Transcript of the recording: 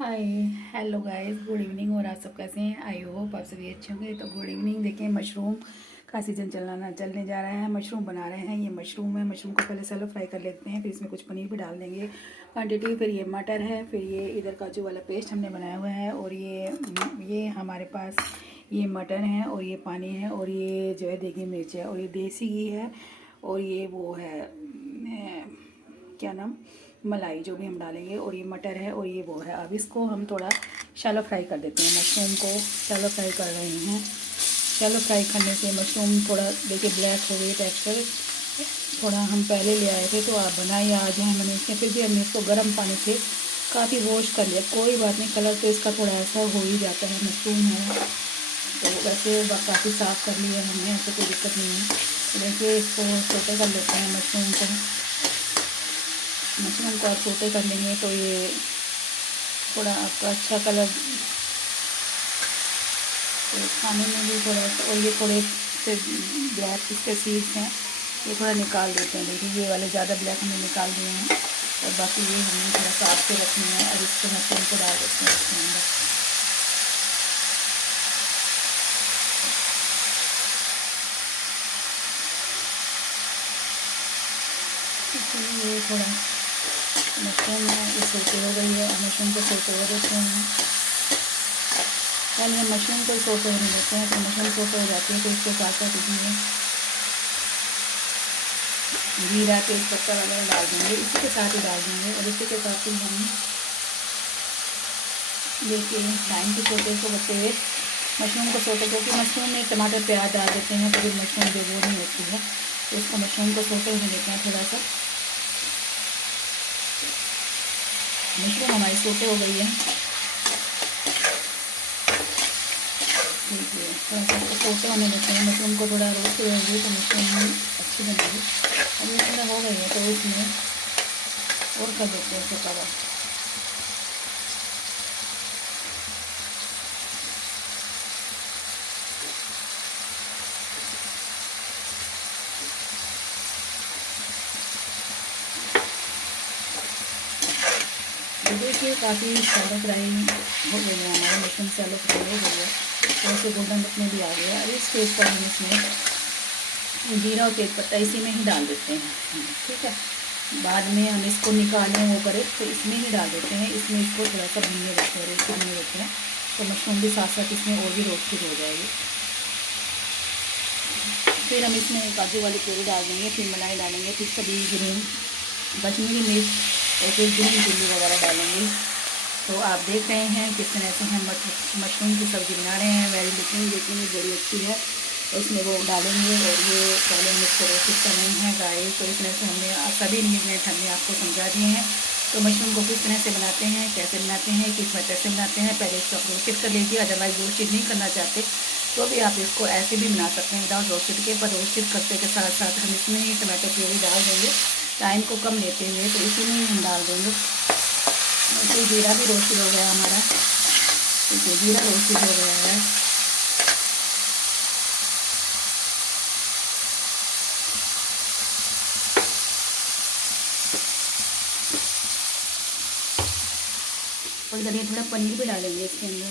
हाय, hello guys, good evening. और आप सब कैसे हैं? आई होप आप सभी अच्छे होंगे। तो गुड इवनिंग। देखिए, मशरूम का सीज़न चलने जा रहा है। मशरूम बना रहे हैं। ये मशरूम है। मशरूम को पहले सेलो फ्राई कर लेते हैं, फिर इसमें कुछ पनीर भी डाल देंगे क्वांटिटी। फिर ये मटर है, फिर ये इधर काजू वाला पेस्ट हमने बनाया हुआ है, और ये हमारे पास ये मटर है, और ये पानी है, और ये जो है देगी मिर्च है, और ये देसी घी है, और ये वो है क्या नाम, मलाई जो भी हम डालेंगे, और ये मटर है, और ये वो है। अब इसको हम थोड़ा शैलो फ्राई कर देते हैं। मशरूम को शैलो फ्राई कर रहे हैं। शैलो फ्राई करने से मशरूम थोड़ा देखिए ब्लैक हो गई टेक्सचर। थोड़ा हम पहले ले आए थे, तो आप बनाइए आज हैं मैंने इसमें, फिर भी हमने इसको गर्म पानी से काफ़ी वॉश कर लिया। कोई बात नहीं, कलर तो इसका थोड़ा ऐसा हो ही जाता है, मशरूम है तो वैसे काफ़ी साफ़ कर लिया हमने, ऐसे कोई दिक्कत नहीं है। तो देखिए, इसको छोटे कर लेते हैं मशरूम को। मशरूम को आप छोटे कर लेंगे तो ये थोड़ा आपका अच्छा कलर, तो खाने में भी थोड़ा सा। और ये थोड़े से ब्लैक इसके सीड्स हैं, ये थोड़ा निकाल देते हैं। देखिए, ये वाले ज़्यादा ब्लैक हमने निकाल दिए हैं, और बाकी ये हमने थोड़ा साफ से रखनी है। और इसको मशरूम को डाल देते हैं इसके अंदर। इसलिए ये थोड़ा मशरूम है, ये सोते हो गई है। मशरूम को सोते हुए देते हैं। पहले हम मशरूम को सोते होने देते हैं, तो मशरूम सोते हो जाती है, तो इसके साथ साथ इसमें जीरा तेज़पत्ता वगैरह डाल देंगे, इसी के साथ ही डाल देंगे। और इसी के साथ ही हम देखिए टाइम के सोते को बचते हुए मशरूम को सोते, क्योंकि मशरूम में टमाटर प्याज डाल देते हैं तो फिर मशरूम जो वो नहीं होती है, तो इसको मशरूम को सोते होने देते हैं थोड़ा सा। मशरूम हमारी सोते हो गई है। देखिए, थोड़ा सा इसको सोते होने देते हैं। मशरूम को थोड़ा रोस्ट होगी तो मशरूम अच्छी बनेगी। अब ये थोड़ा हो गई है, तो इसमें और कर देते हैं इसको कवर। देखिए, काफ़ी शैलो फ्राई हो गई है हमारी मशरूम, शैलो फ्राई हो गई है, तो इसे गोल्डन लुक में भी आ गया। अब इस स्टेज पर हम इसमें जीरा और तेज़पत्ता इसी में ही डाल देते हैं, ठीक है। बाद में हम इसको निकालें वो करें तो इसमें ही डाल देते हैं। इसमें इसको थोड़ा सा भूनने देते हैं, रोस्ट करने देते हैं, तो मशरूम भी साथ साथ इसमें और भी रोस्टेड हो जाएगी। फिर हम इसमें काजू वाली प्यूरी डाल देंगे, फिर मलाई डालेंगे, फिर सभी ग्रीन कश्मीरी मिर्च और फिर ग्रीन चिल्ली वगैरह डालेंगे। तो आप देख रहे हैं किस तरह से हम मशरूम की सब्ज़ी बना रहे हैं। वेरी लुकिंग देखने में बड़ी अच्छी है। तो इसमें वो डालेंगे, और ये पहले हम इसको रोस्ट कर रहे हैं गाइस। तो इस तरह से हमने सभी इंग्रेडिएंट हमने आपको समझा दिए हैं। तो मशरूम को किस तरह से बनाते हैं, कैसे बनाते हैं, किस मेथड से बनाते हैं, पहले इसको आप रोस्टेड कर लीजिए। अदरवाइज़ रोस्टेड नहीं करना चाहते तो भी आप इसको ऐसे भी बना सकते हैं विदाउट रोस्टेड के। पर रोस्टेड करते के साथ साथ हम इसमें ही टमाटो प्यूरी डाल देंगे। टाइम को कम लेते हुए तो इसी में ही हम डाल देंगे। तो जीरा भी रोस्टेड हो गया हमारा। देखिए, जीरा रोस्टेड हो गया है। और इधर ये थोड़ा पनीर भी डालेंगे इसके अंदर।